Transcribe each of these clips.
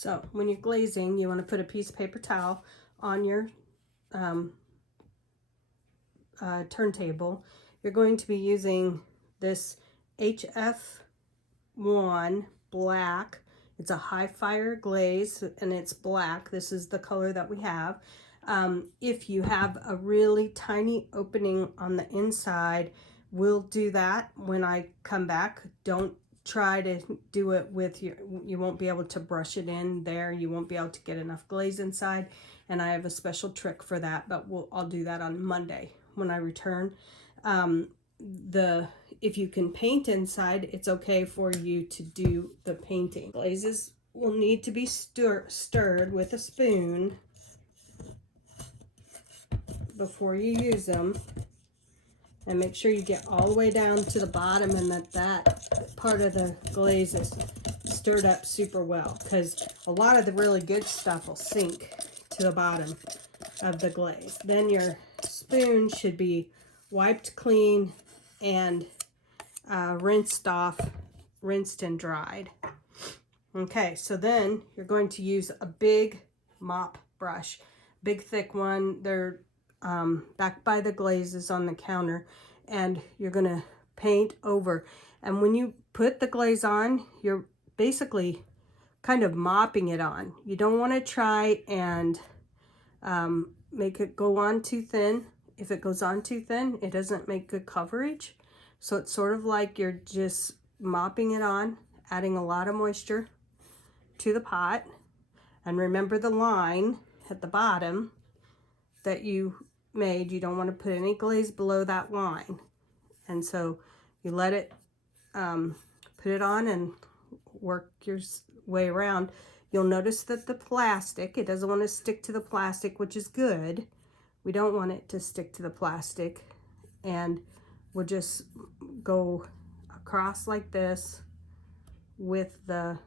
So when you're glazing, you want to put a piece of paper towel on your turntable. You're going to be using this HF1 black. It's a high fire glaze and it's black. This is the color that we have. If you have a really tiny opening on the inside, we'll do that when I come back. Don't try to do it with you won't be able to brush it in there. You won't be able to get enough glaze inside, and I have a special trick for that, but I'll do that on Monday when I return. If you can paint inside, it's okay for you to do the painting. Glazes will need to be stirred with a spoon before you use them, and make sure you get all the way down to the bottom and that part of the glaze is stirred up super well, because a lot of the really good stuff will sink to the bottom of the glaze. Then your spoon should be wiped clean and rinsed and dried. Okay, so then you're going to use a big mop brush, big thick one. They're back by the glazes on the counter, and you're gonna paint over. And when you put the glaze on, you're basically kind of mopping it on. You don't want to try and make it go on too thin. If it goes on too thin, it doesn't make good coverage. So it's sort of like you're just mopping it on, adding a lot of moisture to the pot. And remember the line at the bottom that you made. You don't want to put any glaze below that line. And so you let it put it on and work your way around. You'll notice that the plastic, it doesn't want to stick to the plastic, which is good. We don't want it to stick to the plastic. And we'll just go across like this with the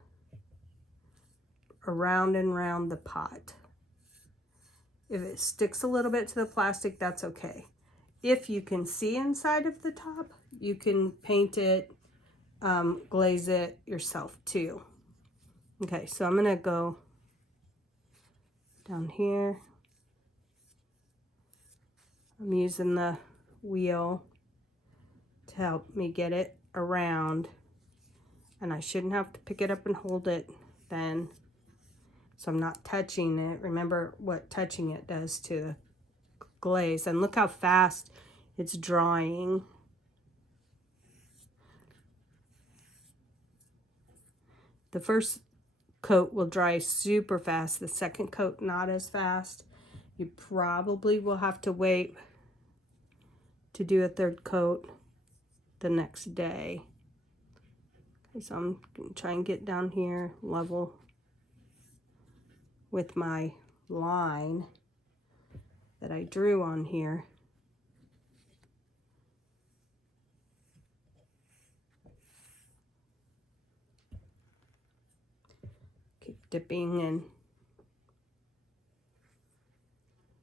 around and around the pot. If it sticks a little bit to the plastic, that's okay. If you can see inside of the top, you can paint it, glaze it yourself too. Okay, so I'm gonna go down here. I'm using the wheel to help me get it around, and I shouldn't have to pick it up and hold it then. So I'm not touching it. Remember what touching it does to the glaze. And look how fast it's drying. The first coat will dry super fast. The second coat, not as fast. You probably will have to wait to do a third coat the next day. Okay, so I'm going to try and get down here level with my line that I drew on here. Keep dipping, and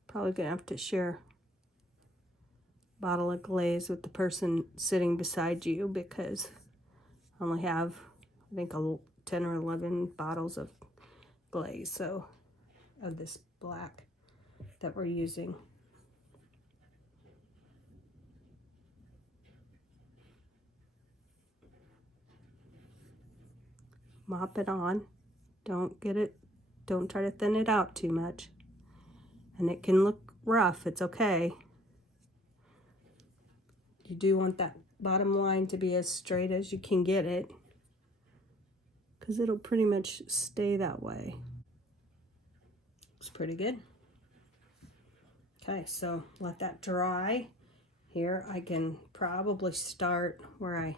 probably gonna have to share a bottle of glaze with the person sitting beside you, because I only have, I think, 10 or 11 bottles of glaze, so of this black that we're using. Mop it on. Don't try to thin it out too much. And it can look rough, it's okay. You do want that bottom line to be as straight as you can get it, because it'll pretty much stay that way. It's pretty good. Okay, so let that dry. Here I can probably start where I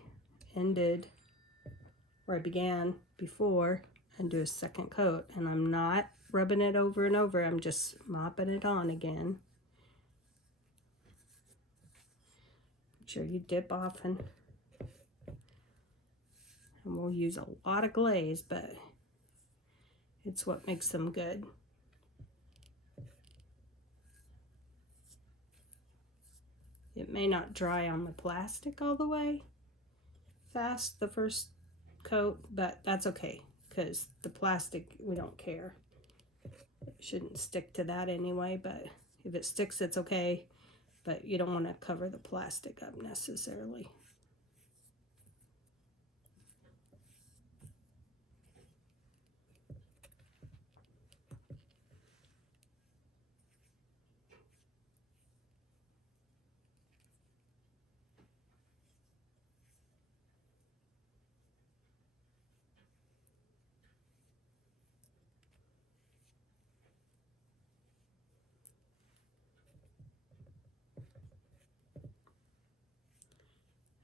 began before, and do a second coat. And I'm not rubbing it over and over, I'm just mopping it on again. Make sure you dip often. And we'll use a lot of glaze, but it's what makes them good. It may not dry on the plastic all the way fast the first coat, but that's okay, because the plastic, we don't care. It shouldn't stick to that anyway, but if it sticks, it's okay. But you don't want to cover the plastic up necessarily.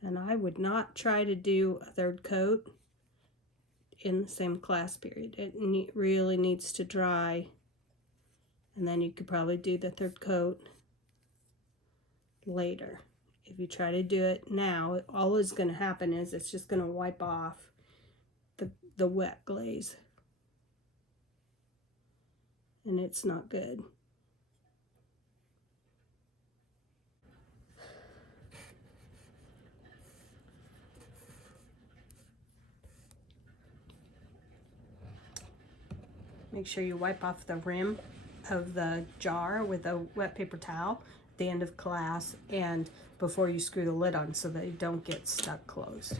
And I would not try to do a third coat in the same class period. It really needs to dry, and then you could probably do the third coat later. If you try to do it now, all is going to happen is it's just going to wipe off the wet glaze, and it's not good. Make sure you wipe off the rim of the jar with a wet paper towel at the end of class and before you screw the lid on so that you don't get stuck closed.